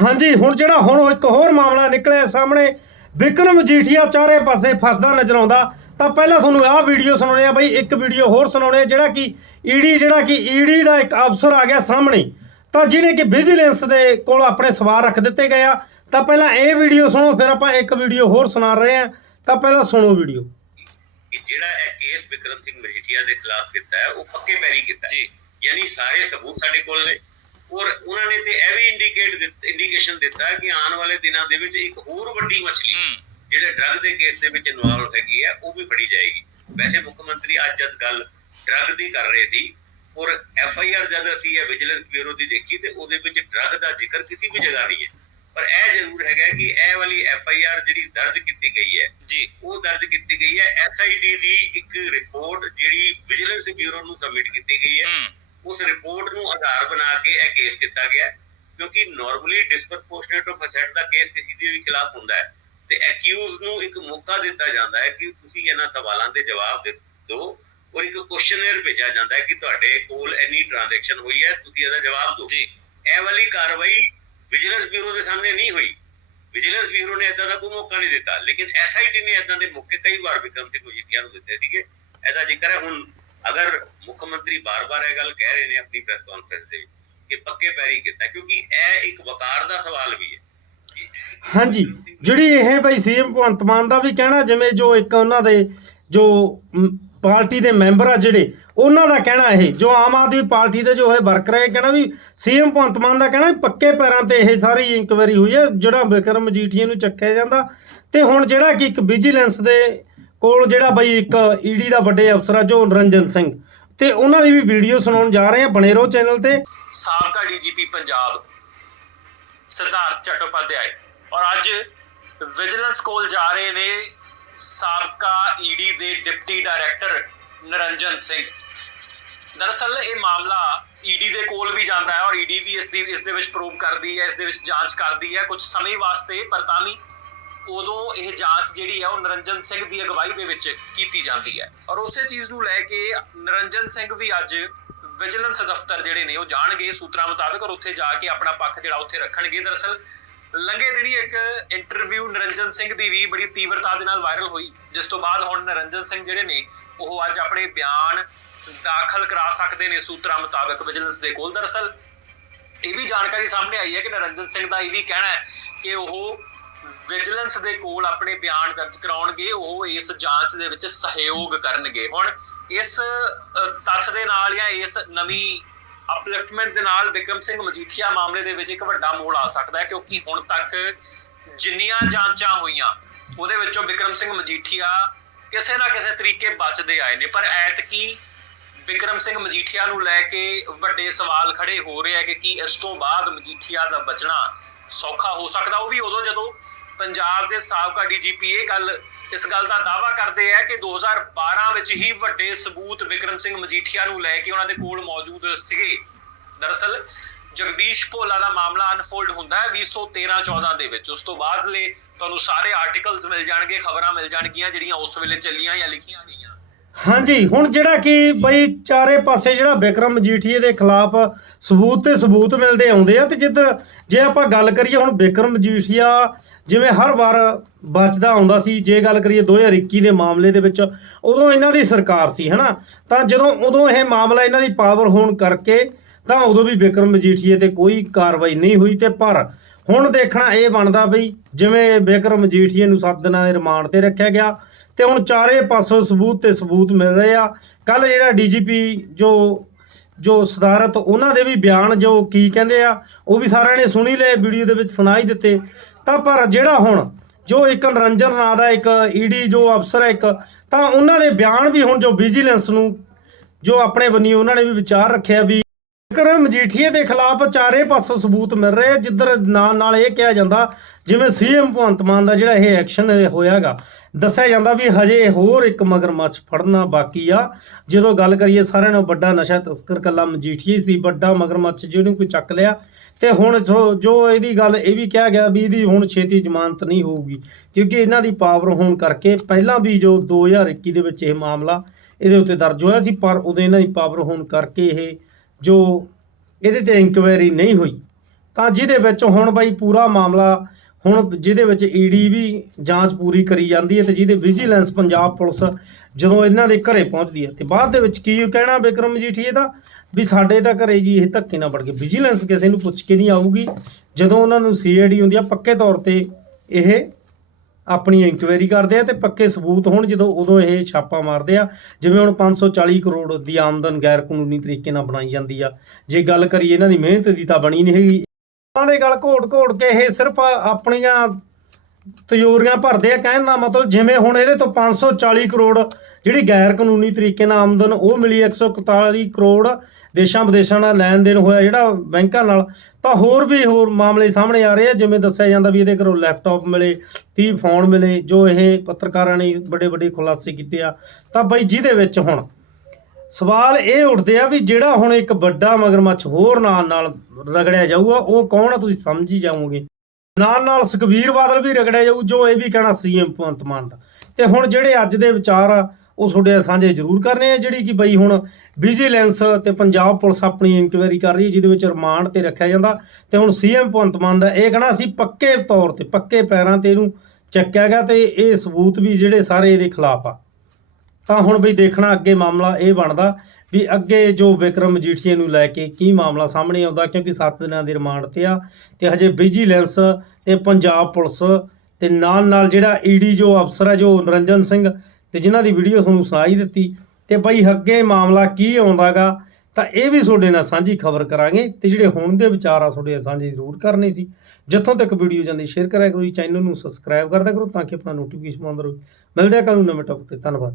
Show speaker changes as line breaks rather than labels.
ਹਾਂਜੀ ਹੁਣ ਜਿਹੜਾ ਹੁਣ ਇੱਕ ਹੋਰ ਮਾਮਲਾ ਨਿਕਲਿਆ ਸਾਹਮਣੇ ਵਿਕਰਮ ਮਜੀਠੀਆ ਚਾਰੇ ਪਾਸੇ ਫਸਦਾ ਨਜ਼ਰ ਆਉਂਦਾ। ਤਾਂ ਪਹਿਲਾਂ ਤੁਹਾਨੂੰ ਆਹ ਵੀਡੀਓ ਸੁਣਾਉਣੇ ਆ ਬਈ ਇੱਕ ਵੀਡੀਓ ਹੋਰ ਸੁਣਾਉਣੇ ਆ ਜਿਹੜਾ ਕਿ ਈਡੀ ਜਿਹੜਾ ਕਿ ਈਡੀ ਦਾ ਇੱਕ ਅਫਸਰ ਆ ਗਿਆ ਸਾਹਮਣੇ। ਤਾਂ ਜਿਹਨੇ ਕਿ ਵਿਜੀਲੈਂਸ ਦੇ ਕੋਲ ਆਪਣੇ ਸਵਾਲ ਰੱਖ ਦਿੱਤੇ ਗਏ ਆ। ਤਾਂ ਪਹਿਲਾਂ ਇਹ ਵੀਡੀਓ ਸੁਣੋ ਫਿਰ ਆਪਾਂ ਇੱਕ ਵੀਡੀਓ ਹੋਰ ਸੁਣਾ ਰਹੇ ਆ। ਤਾਂ ਪਹਿਲਾਂ ਸੁਣੋ ਵੀਡੀਓ
ਕਿ ਜਿਹੜਾ ਇਹ ਕੇਸ ਵਿਕਰਮ ਸਿੰਘ ਮਜੀਠੀਆ ਦੇ ਖਿਲਾਫ ਕੀਤਾ ਹੈ ਉਹ ਪੱਕੇ ਪੈਰੀ ਕੀਤਾ ਹੈ।
ਜੀ।
ਯਾਨੀ ਸਾਰੇ ਸਬੂਤ ਸਾਡੇ ਕੋਲ ਨੇ। ਔਰ ਉਹਨਾਂ ਨੇ ਤੇ ਇਹ ਵੀ ਇੰਡੀਕੇਟ ਇੰਡੀਕੇਸ਼ਨ ਦਿੱਤਾ ਕਿ ਆਉਣ ਵਾਲੇ ਦਿਨਾਂ ਦੇ ਵਿੱਚ ਇੱਕ ਹੋਰ ਵੱਡੀ ਮਛਲੀ ਜਿਹੜੇ ਡਰੱਗ ਦੇ ਕੇਸ ਦੇ ਵਿੱਚ ਇਨਵੋਲਵ ਹੈਗੀ ਹੈ ਉਹ ਵੀ ਫੜੀ ਜਾਏਗੀ। ਵੈਸੇ ਮੁੱਖ ਮੰਤਰੀ ਅੱਜ ਜਦ ਗੱਲ ਡਰੱਗ ਦੀ ਕਰ ਰਹੇ ਸੀ ਔਰ ਐਫ ਆਈ ਆਰ ਜਦ ਅਸੀਂ ਇਹ ਵਿਜੀਲੈਂਸ ਬਿਊਰੋ ਦੀ ਦੇਖੀ ਤੇ ਉਹਦੇ ਵਿੱਚ ਡਰੱਗ ਦਾ ਜ਼ਿਕਰ ਕਿਸੇ ਵੀ ਜਗ੍ਹਾ ਨਹੀਂ ਹੈ। ਪਰ ਇਹ ਜ਼ਰੂਰ ਹੈਗਾ ਕਿ ਇਹ ਵਾਲੀ ਐਫ ਆਈ ਆਰ ਜਿਹੜੀ ਦਰਜ ਕੀਤੀ ਗਈ ਹੈ
ਜੀ।
ਉਹ ਦਰਜ ਕੀਤੀ ਗਈ ਹੈ। ਐਸਆਈਟੀ ਦੀ ਇੱਕ ਰਿਪੋਰਟ ਜਿਹੜੀ ਵਿਜੀਲੈਂਸ ਬਿਊਰੋ ਨੂੰ ਸਬਮਿਟ ਕੀਤੀ ਗਈ ਹੂੰ। ਉਸ ਰਿਪੋਰਟ ਨੂੰ ਆਧਾਰ ਬਣਾ ਕੇ ਇਹ ਕੇਸ ਕੀਤਾ ਗਿਆ। ਕਿਉਂਕਿ ਨਾਰਮਲੀ ਡਿਸਪਰਪੋਰਸ਼ਨੇਟ ਆਫ ਅਸੈਟ ਦਾ ਕੇਸ ਕਿਸੇ ਦੇ ਵੀ ਖਿਲਾਫ ਹੁੰਦਾ ਹੈ ਤੇ ਅਕਿਊਜ਼ ਨੂੰ ਇੱਕ ਮੌਕਾ ਦਿੱਤਾ ਜਾਂਦਾ ਹੈ ਕਿ ਤੁਸੀਂ ਇਹਨਾਂ ਸਵਾਲਾਂ ਦੇ ਜਵਾਬ ਦਿਓ ਔਰ ਇੱਕ ਕੁਐਸਚਨਰ ਭੇਜਿਆ ਜਾਂਦਾ ਹੈ ਕਿ ਤੁਹਾਡੇ ਕੋਲ ਇੰਨੀ ਟ੍ਰਾਂਜੈਕਸ਼ਨ ਹੋਈ ਹੈ ਤੁਸੀਂ ਇਹਦਾ ਜਵਾਬ ਦਿਓ।
ਜੀ।
ਇਹ ਵਾਲੀ ਕਾਰਵਾਈ ਵਿਜੀਲੈਂਸ ਬਿਊਰੋ ਦੇ ਸਾਹਮਣੇ ਨਹੀਂ ਹੋਈ। ਵਿਜੀਲੈਂਸ ਬਿਊਰੋ ਨੇ ਇਦਾਂ ਦਾ ਕੋਈ ਮੌਕਾ ਨਹੀਂ ਦਿੱਤਾ ਲੇਕਿਨ ਐਸਆਈਟੀ ਨੇ ਇਦਾਂ ਦੇ ਮੌਕੇ ਕਈ ਵਾਰ ਵਿਕਰਮ ਸਿੰਘ ਮਜੀਠੀਆ ਨੂੰ ਦਿੱਤੇ ਸੀਗੇ। ਇਹਦਾ ਜ਼ਿਕਰ ਹੈ ਹੁਣ ਅਗਰ ਮੁੱਖ ਮੰਤਰੀ ਬਾਰ-ਬਾਰ ਇਹ ਗੱਲ ਕਹਿ ਰਹੇ ਨੇ ਆਪਣੀ ਪ੍ਰੈਸ ਕਾਨਫਰੰਸ ਦੇ ਵਿੱਚ ਕਿ ਪੱਕੇ ਪੈਰੀ ਕੀਤਾ ਕਿਉਂਕਿ ਇਹ ਇੱਕ ਵਕਾਰ ਦਾ ਸਵਾਲ ਵੀ ਹੈ।
ਹਾਂਜੀ ਜਿਹੜੀ ਇਹ ਬਈ ਸੀਐਮ ਭਗਵੰਤ ਮਾਨ ਦਾ ਵੀ ਕਹਿਣਾ ਜਿਵੇਂ ਜੋ ਇੱਕ ਉਹਨਾਂ ਦੇ ਜੋ ਪਾਰਟੀ ਦੇ ਮੈਂਬਰ ਆ ਜਿਹੜੇ ਉਹਨਾਂ ਦਾ ਕਹਿਣਾ ਇਹ ਜੋ ਆਮ ਆਦਮੀ ਪਾਰਟੀ ਦੇ ਜੋ ਇਹ ਵਰਕਰ ਹੈ ਕਹਿਣਾ ਵੀ ਸੀਐਮ ਭਗਵੰਤ ਮਾਨ ਦਾ ਕਹਿਣਾ ਪੱਕੇ ਪੈਰਾਂ ਤੇ ਇਹ ਸਾਰੀ ਇਨਕੁਆਇਰੀ ਹੋਈ ਹੈ ਜਿਹੜਾ ਵਿਕਰਮ ਮਜੀਠੀਆ ਨੂੰ ਚੱਕਿਆ ਜਾਂਦਾ ਤੇ ਹੁਣ ਜਿਹੜਾ ਕਿ ਇੱਕ ਵਿਜੀਲੈਂਸ ਦੇ ਕੋਲ ਜਿਹੜਾ ਬਈ ਇੱਕ ਈਡੀ ਦਾ ਵੱਡੇ ਅਫਸਰ ਆ, ਜੋ ਨਰਿੰਜਨ ਸਿੰਘ। ਤੇ ਉਹਨਾਂ ਦੀ ਵੀ ਵੀਡੀਓ ਸੁਣਾਉਣ ਜਾ ਰਹੇ ਆ ਬਣੇ ਰਹੋ ਚੈਨਲ ਤੇ।
ਸਾਬਕਾ ਡੀਜੀਪੀ ਪੰਜਾਬ, ਸਿਧਾਰਥ ਚਟੋਪਾਧਿਆਏ। ਔਰ ਅੱਜ ਵਿਜੀਲੈਂਸ ਕੋਲ ਜਾ ਰਹੇ ਨੇ ਸਾਬਕਾ ਈਡੀ ਦੇ ਡਿਪਟੀ ਡਾਇਰੈਕਟਰ ਨਰਿੰਜਨ ਸਿੰਘ। ਦਰਅਸਲ ਇਹ ਮਾਮਲਾ ਈਡੀ ਦੇ ਕੋਲ ਵੀ ਜਾਂਦਾ ਹੈ ਔਰ ਈਡੀ ਵੀ ਇਸ ਦੀ, ਇਸ ਦੇ ਵਿੱਚ ਪ੍ਰੂਵ ਕਰਦੀ ਹੈ, ਇਸ ਦੇ ਵਿੱਚ ਜਾਂਚ ਕਰਦੀ ਹੈ ਕੁਝ ਸਮੇਂ ਵਾਸਤੇ, ਪਰ ਤਾਂ ਵੀ ਉਦੋਂ ਇਹ ਜਾਂਚ ਜਿਹੜੀ ਹੈ ਉਹ ਨਰਿੰਜਨ ਸਿੰਘ ਦੀ ਅਗਵਾਈ ਦੇ ਵਿੱਚ ਕੀਤੀ ਜਾਂਦੀ ਹੈ। ਔਰ ਉਸੇ ਚੀਜ਼ ਨੂੰ ਲੈ ਕੇ ਨਰਿੰਜਨ ਸਿੰਘ ਵੀ ਅੱਜ ਵਿਜੀਲੈਂਸ ਦਫ਼ਤਰ ਜਿਹੜੇ ਨੇ ਉਹ ਜਾਣਗੇ, ਸੂਤਰਾਂ ਮੁਤਾਬਕ, ਔਰ ਉੱਥੇ ਜਾ ਕੇ ਆਪਣਾ ਪੱਖ ਜਿਹੜਾ ਉੱਥੇ ਰੱਖਣਗੇ। ਦਰਅਸਲ ਲੰਘੇ ਦਿਨੀ ਇੱਕ ਇੰਟਰਵਿਊ ਨਰਿੰਜਨ ਸਿੰਘ ਦੀ ਵੀ ਬੜੀ ਤੀਵਰਤਾ ਦੇ ਨਾਲ ਵਾਇਰਲ ਹੋਈ, ਜਿਸ ਤੋਂ ਬਾਅਦ ਹੁਣ ਨਰਿੰਜਨ ਸਿੰਘ ਜਿਹੜੇ ਨੇ ਉਹ ਅੱਜ ਆਪਣੇ ਬਿਆਨ ਦਾਖਲ ਕਰਾ ਸਕਦੇ ਨੇ ਸੂਤਰਾਂ ਮੁਤਾਬਕ ਵਿਜੀਲੈਂਸ ਦੇ ਕੋਲ। ਦਰਅਸਲ ਇਹ ਵੀ ਜਾਣਕਾਰੀ ਸਾਹਮਣੇ ਆਈ ਹੈ ਕਿ ਨਰਿੰਦਰ ਸਿੰਘ ਦਾ ਇਹ ਵੀ ਕਹਿਣਾ ਹੈ ਕਿ ਉਹ ਵਿਜੀਲੈਂਸ ਦੇ ਕੋਲ ਆਪਣੇ ਬਿਆਨ ਦਰਜ ਕਰਾਉਣਗੇ, ਉਹ ਇਸ ਜਾਂਚ ਦੇ ਵਿੱਚ ਸਹਿਯੋਗ ਕਰਨਗੇ। ਹੁਣ ਇਸ ਤੱਥ ਦੇ ਨਾਲ ਜਾਂ ਇਸ ਨਵੀਂ ਅਪਲਿਫਟਮੈਂਟ ਦੇ ਨਾਲ ਵਿਕਰਮ ਸਿੰਘ ਮਜੀਠੀਆ ਮਾਮਲੇ ਦੇ ਵਿੱਚ ਇੱਕ ਵੱਡਾ ਮੋੜ ਆ ਸਕਦਾ ਹੈ, ਕਿਉਂਕਿ ਹੁਣ ਤੱਕ ਜਿੰਨੀਆਂ ਜਾਂਚਾਂ ਹੋਈਆਂ, ਉਹਦੇ ਵਿੱਚੋਂ ਵਿਕਰਮ ਸਿੰਘ ਮਜੀਠੀਆ ਕਿਸੇ ਨਾ ਕਿਸੇ ਤਰੀਕੇ ਬਚਦੇ ਆਏ ਨੇ। ਪਰ ਐਤਕੀ ਵਿਕਰਮ ਸਿੰਘ ਮਜੀਠੀਆ ਨੂੰ ਲੈ ਕੇ ਵੱਡੇ ਸਵਾਲ ਖੜੇ ਹੋ ਰਹੇ ਆ ਕਿ ਕੀ ਇਸ ਤੋਂ ਬਾਅਦ ਮਜੀਠੀਆ ਦਾ ਬਚਣਾ ਸੌਖਾ ਹੋ ਸਕਦਾ? ਉਹ ਵੀ ਉਦੋਂ ਜਦੋਂ ਪੰਜਾਬ ਦੇ ਸਾਬਕਾ ਡੀਜੀਪੀ ਇਹ ਗੱਲ, ਇਸ ਗੱਲ ਦਾ ਦਾਅਵਾ ਕਰਦੇ ਆ ਕਿ 2012 ਵਿੱਚ ਹੀ ਵੱਡੇ ਸਬੂਤ ਵਿਕਰਮ ਸਿੰਘ ਮਜੀਠੀਆ ਨੂੰ ਲੈ ਕੇ ਉਹਨਾਂ ਦੇ ਕੋਲ ਮੌਜੂਦ ਸੀਗੇ। ਦਰਅਸਲ, ਜਗਦੀਸ਼ ਭੋਲਾ ਦਾ ਮਾਮਲਾ ਅਨਫੋਲਡ ਹੁੰਦਾ ਹੈ 2013-14 ਦੇ ਵਿੱਚ। ਉਸ ਤੋਂ ਬਾਅਦ ਲੈ ਤੁਹਾਨੂੰ ਸਾਰੇ ਆਰਟੀਕਲਸ ਮਿਲ ਜਾਣਗੇ, ਖਬਰਾਂ ਮਿਲ ਜਾਣਗੀਆਂ ਜਿਹੜੀਆਂ ਉਸ ਵੇਲੇ ਚੱਲੀਆਂ ਜਾਂ ਲਿਖੀਆਂ ਗਈਆਂ।
ਹਾਂਜੀ, ਹੁਣ ਜਿਹੜਾ ਕਿ ਬਈ ਚਾਰੇ ਪਾਸੇ ਜਿਹੜਾ ਵਿਕਰਮ ਮਜੀਠੀਏ ਦੇ ਖਿਲਾਫ ਸਬੂਤ ਤੇ ਸਬੂਤ ਮਿਲਦੇ ਆਉਂਦੇ ਆ ਤੇ ਜਿੱਧਰ ਜੇ ਆਪਾਂ ਗੱਲ ਕਰੀਏ ਹੁਣ ਵਿਕਰਮ ਮਜੀਠੀਆ ਜਿਵੇਂ ਹਰ ਵਾਰ ਬਚਦਾ ਆਉਂਦਾ ਸੀ, ਜੇ ਗੱਲ ਕਰੀਏ 2021 ਦੇ ਮਾਮਲੇ ਦੇ ਵਿੱਚ, ਉਦੋਂ ਇਹਨਾਂ ਦੀ ਸਰਕਾਰ ਸੀ, ਹਨਾ? ਤਾਂ ਜਦੋਂ, ਉਦੋਂ ਇਹ ਮਾਮਲਾ ਇਹਨਾਂ ਦੀ ਪਾਵਰ ਹੋਣ ਕਰਕੇ ਤਾਂ ਉਦੋਂ ਵੀ ਵਿਕਰਮ ਮਜੀਠੀਏ ਤੇ ਕੋਈ ਕਾਰਵਾਈ ਨਹੀਂ ਹੋਈ ਤੇ ਪਰ ਹੁਣ ਦੇਖਣਾ ਇਹ ਬਣਦਾ ਬਈ, ਜਿਵੇਂ ਵਿਕਰਮ ਮਜੀਠੀਏ ਨੂੰ 7 ਦਿਨਾਂ ਦੇ ਰਿਮਾਂਡ ਤੇ ਰੱਖਿਆ ਗਿਆ ਤੇ ਹੁਣ ਚਾਰੇ ਪਾਸੋਂ ਸਬੂਤ ਤੇ ਸਬੂਤ ਮਿਲ ਰਹੇ ਆ। ਕੱਲ ਜਿਹੜਾ ਡੀਜੀਪੀ ਜੋ ਜੋ ਸਦਾਰਤ ਉਹਨਾਂ ਦੇ ਵੀ ਬਿਆਨ ਜੋ ਕੀ ਕਹਿੰਦੇ ਆ, ਉਹ ਵੀ ਸਾਰਿਆਂ ਨੇ ਸੁਣੀ ਲਏ, ਵੀਡੀਓ ਦੇ ਵਿੱਚ ਸੁਣਾਈ ਦਿੱਤੇ। ਤਾਂ ਪਰ ਜਿਹੜਾ ਹੁਣ ਜੋ ਇੱਕ ਨਰਿੰਜਨ ਨਾਂ ਦਾ ਇੱਕ ਈਡੀ ਜੋ ਅਫਸਰ ਹੈ ਇੱਕ, ਤਾਂ ਉਹਨਾਂ ਦੇ ਬਿਆਨ ਵੀ ਹੁਣ ਜੋ ਵਿਜੀਲੈਂਸ ਨੂੰ ਜੋ ਆਪਣੇ ਬੰਨੀ ਉਹਨਾਂ ਨੇ ਵੀ ਵਿਚਾਰ ਰੱਖਿਆ ਵੀ ਜੇਕਰ ਮਜੀਠੀਏ ਦੇ ਖਿਲਾਫ ਚਾਰੇ ਪਾਸੋਂ ਸਬੂਤ ਮਿਲ ਰਹੇ ਆ, ਜਿੱਧਰ ਨਾਲ ਨਾਲ ਇਹ ਕਿਹਾ ਜਾਂਦਾ ਜਿਵੇਂ ਸੀਐਮ ਭਗਵੰਤ ਮਾਨ ਦਾ ਜਿਹੜਾ ਇਹ ਐਕਸ਼ਨ ਹੋਇਆਗਾ ਦੱਸਿਆ ਜਾਂਦਾ ਵੀ ਹਜੇ ਹੋਰ ਇੱਕ ਮਗਰਮੱਛ ਫੜਨਾ ਬਾਕੀ ਆ। ਜਦੋਂ ਗੱਲ ਕਰੀਏ ਸਾਰਿਆਂ ਨੂੰ ਵੱਡਾ ਨਸ਼ਾ ਤਸਕਰ ਕੱਲਾ ਮਜੀਠੀਏ ਸੀ ਵੱਡਾ ਮਗਰਮੱਛ ਜਿਹਨੂੰ ਕੋਈ ਚੱਕ ਲਿਆ। ਤੇ ਹੁਣ ਜੋ- ਜੋ ਇਹਦੀ ਗੱਲ ਇਹ ਵੀ ਕਿਹਾ ਗਿਆ ਵੀ ਇਹਦੀ ਹੁਣ ਛੇਤੀ ਜ਼ਮਾਨਤ ਨਹੀਂ ਹੋਊਗੀ ਕਿਉਂਕਿ ਇਹਨਾਂ ਦੀ ਪਾਵਰ ਹੋਣ ਕਰਕੇ ਪਹਿਲਾਂ ਵੀ ਜੋ 2021 ਦੇ ਵਿੱਚ ਇਹ ਮਾਮਲਾ ਇਹਦੇ ਉੱਤੇ ਦਰਜ ਹੋਇਆ ਸੀ ਪਰ ਉਦੋਂ ਇਹਨਾਂ ਦੀ ਪਾਵਰ ਹੋਣ ਕਰਕੇ ਇਹ ਜੋ ਇਹਦੇ ਤੇ ਇਨਕੁਆਇਰੀ ਨਹੀਂ ਹੋਈ, ਤਾਂ ਜਿਹਦੇ ਵਿੱਚ ਹੁਣ ਬਾਈ ਪੂਰਾ ਮਾਮਲਾ, ਹੁਣ ਜਿਹਦੇ ਵਿੱਚ ਈਡੀ ਵੀ ਜਾਂਚ ਪੂਰੀ ਕਰੀ ਜਾਂਦੀ ਹੈ ਤੇ ਜਿਹਦੇ ਵਿਜੀਲੈਂਸ ਪੰਜਾਬ ਪੁਲਿਸ ਜਦੋਂ ਇਹਨਾਂ ਦੇ ਘਰੇ ਪਹੁੰਚਦੀ ਹੈ ਤੇ ਬਾਅਦ ਦੇ ਵਿੱਚ ਕੀ ਕਹਿਣਾ ਬਿਕਰਮ ਮਜੀਠੀਏ ਦਾ ਵੀ ਸਾਡੇ ਤਾਂ ਘਰੇ ਜੀ ਇਹ ਧੱਕੇ ਨਾ ਵੜ ਗਏ ਵਿਜੀਲੈਂਸ ਕਿਸੇ ਨੂੰ ਪੁੱਛ ਕੇ ਨਹੀਂ ਆਊਗੀ, ਜਦੋਂ ਉਹਨਾਂ ਨੂੰ ਸੀਆਈਡੀ ਹੁੰਦੀ ਆ, ਪੱਕੇ ਤੌਰ ਤੇ ਇਹ ਆਪਣੀ ਇਨਕੁਆਇਰੀ ਕਰਦੇ ਆ ਤੇ ਪੱਕੇ ਸਬੂਤ ਹੋਣ ਜਦੋਂ ਉਦੋਂ ਇਹ ਛਾਪਾ ਮਾਰਦੇ ਆ। ਜਿਵੇਂ ਹੁਣ 540 ਕਰੋੜ ਦੀ ਆਮਦਨ ਗੈਰ ਕਾਨੂੰਨੀ ਤਰੀਕੇ ਨਾਲ ਬਣਾਈ ਜਾਂਦੀ ਆ। ਜੇ ਗੱਲ ਕਰੀਏ ਇਹਨਾਂ ਦੀ ਮਿਹਨਤ ਦੀ ਤਾਂ ਬਣੀ ਨਹੀਂ ਹੈਗੀ। ਉਹਨਾਂ ਦੇ ਗੱਲ ਘੋਟ ਘੋਟ ਕੇ ਇਹ ਸਿਰਫ ਆਪਣੀਆਂ ਤਜੋਰੀਆਂ ਭਰਦੇ ਆ, ਕਹਿਣ ਦਾ ਮਤਲਬ ਜਿਵੇਂ ਹੁਣ ਇਹਦੇ ਤੋਂ 540 ਕਰੋੜ ਜਿਹੜੀ ਗੈਰ ਕਾਨੂੰਨੀ ਤਰੀਕੇ ਨਾਲ ਆਮਦਨ, ਉਹ ਮਿਲੀ 141 ਕਰੋੜ ਦੇਸ਼ਾਂ ਵਿਦੇਸ਼ਾਂ ਨਾਲ ਲੈਣ ਦੇਣ ਹੋਇਆ ਜਿਹੜਾ ਬੈਂਕਾਂ ਨਾਲ, ਤਾਂ ਹੋਰ ਵੀ ਹੋਰ ਮਾਮਲੇ ਸਾਹਮਣੇ ਆ ਰਹੇ ਆ, ਜਿਵੇਂ ਦੱਸਿਆ ਜਾਂਦਾ ਵੀ ਇਹਦੇ ਘਰੋਂ ਲੈਪਟਾਪ ਮਿਲੇ 30 ਫੋਨ ਮਿਲੇ, ਜੋ ਇਹ ਪੱਤਰਕਾਰਾਂ ਨੇ ਵੱਡੇ ਵੱਡੇ ਖੁਲਾਸੇ ਕੀਤੇ ਆ। ਤਾਂ ਬਈ ਜਿਹਦੇ ਵਿੱਚ ਹੁਣ ਸਵਾਲ ਇਹ ਉੱਠਦੇ ਆ ਵੀ ਜਿਹੜਾ ਹੁਣ ਇੱਕ ਵੱਡਾ ਮਗਰਮੱਛ ਹੋਰ ਨਾਲ ਨਾਲ ਰਗੜਿਆ ਜਾਊਗਾ, ਉਹ ਕੌਣ ਆ, ਤੁਸੀਂ ਸਮਝ ਹੀ ਜਾਓਗੇ। ਨਾਲ ਨਾਲ ਸੁਖਬੀਰ ਬਾਦਲ ਵੀ ਰਗੜਿਆ ਜਾਊ, ਜੋ ਇਹ ਵੀ ਕਹਿਣਾ ਸੀਐਮ ਭਗਵੰਤ ਮਾਨ ਦਾ। ਤੇ ਹੁਣ ਜਿਹੜੇ ਅੱਜ ਦੇ ਵਿਚਾਰ ਆ, ਉਹ ਤੁਹਾਡੇ ਸਾਂਝੇ ਜ਼ਰੂਰ ਕਰਨੇ ਆ, ਜਿਹੜੀ ਕਿ ਬਈ ਹੁਣ ਵਿਜੀਲੈਂਸ ਤੇ ਪੰਜਾਬ ਪੁਲਿਸ ਆਪਣੀ ਇਨਕੁਆਇਰੀ ਕਰ ਰਹੀ ਹੈ, ਜਿਹਦੇ ਵਿੱਚ ਰਿਮਾਂਡ ਤੇ ਰੱਖਿਆ ਜਾਂਦਾ। ਤੇ ਹੁਣ ਸੀਐਮ ਭਗਵੰਤ ਮਾਨ ਦਾ ਇਹ ਕਹਿਣਾ ਸੀ, ਪੱਕੇ ਤੌਰ ਤੇ, ਪੱਕੇ ਪੈਰਾਂ ਤੇ ਇਹਨੂੰ ਚੱਕਿਆ ਗਿਆ ਤੇ ਇਹ ਸਬੂਤ ਵੀ ਜਿਹੜੇ ਸਾਰੇ ਇਹਦੇ ਖਿਲਾਫ ਆ। ਤਾਂ ਹੁਣ ਬਈ ਦੇਖਣਾ ਅੱਗੇ ਮਾਮਲਾ ਇਹ ਬਣਦਾ ਵੀ ਅੱਗੇ ਜੋ ਵਿਕਰਮ ਮਜੀਠੀਏ ਨੂੰ ਲੈ ਕੇ ਕੀ ਮਾਮਲਾ ਸਾਹਮਣੇ ਆਉਂਦਾ, ਕਿਉਂਕਿ 7 ਦਿਨਾਂ ਦੀ ਰਿਮਾਂਡ ਤੇ ਆ, ਤੇ ਹਜੇ ਵਿਜੀਲੈਂਸ ਤੇ ਪੰਜਾਬ ਪੁਲਿਸ ਤੇ ਨਾਲ ਨਾਲ ਜਿਹੜਾ ਈਡੀ ਜੋ ਅਫਸਰ ਹੈ ਜੋ ਨਰਿੰਜਨ ਸਿੰਘ ਤੇ ਜਿਨ੍ਹਾਂ ਦੀ ਵੀਡੀਓ ਤੁਹਾਨੂੰ ਸੁਣਾਈ ਦਿੱਤੀ, ਤੇ ਬਈ ਅੱਗੇ ਮਾਮਲਾ ਕੀ ਆਉਂਦਾਗਾ, ਤਾਂ ਇਹ ਵੀ ਤੁਹਾਡੇ ਨਾਲ ਸਾਂਝੀ ਖਬਰ ਕਰਾਂਗੇ, ਤੇ ਜਿਹੜੇ ਹੁਣ ਦੇ ਵਿਚਾਰ ਆ, ਤੁਹਾਡੇ ਨਾਲ ਸਾਂਝੇ ਜ਼ਰੂਰ ਕਰਨੇ ਸੀ। ਜਿੱਥੋਂ ਤੱਕ ਵੀਡੀਓ ਜਾਂਦੀ, ਸ਼ੇਅਰ ਕਰਿਆ ਕਰੋ ਜੀ, ਚੈਨਲ ਨੂੰ ਸਬਸਕ੍ਰਾਈਬ ਕਰਦਾ ਕਰੋ, ਤਾਂ ਕਿ ਆਪਣਾ ਨੋਟੀਫਿਕੇਸ਼ਨ ਆਉਂਦਾ ਰਹੇ ਮਿਲਦੇ ਆ ਕੱਲ੍ਹ ਨੂੰ ਨਵੇਂ ਟੌਪਿਕ ਤੇ। ਧੰਨਵਾਦ।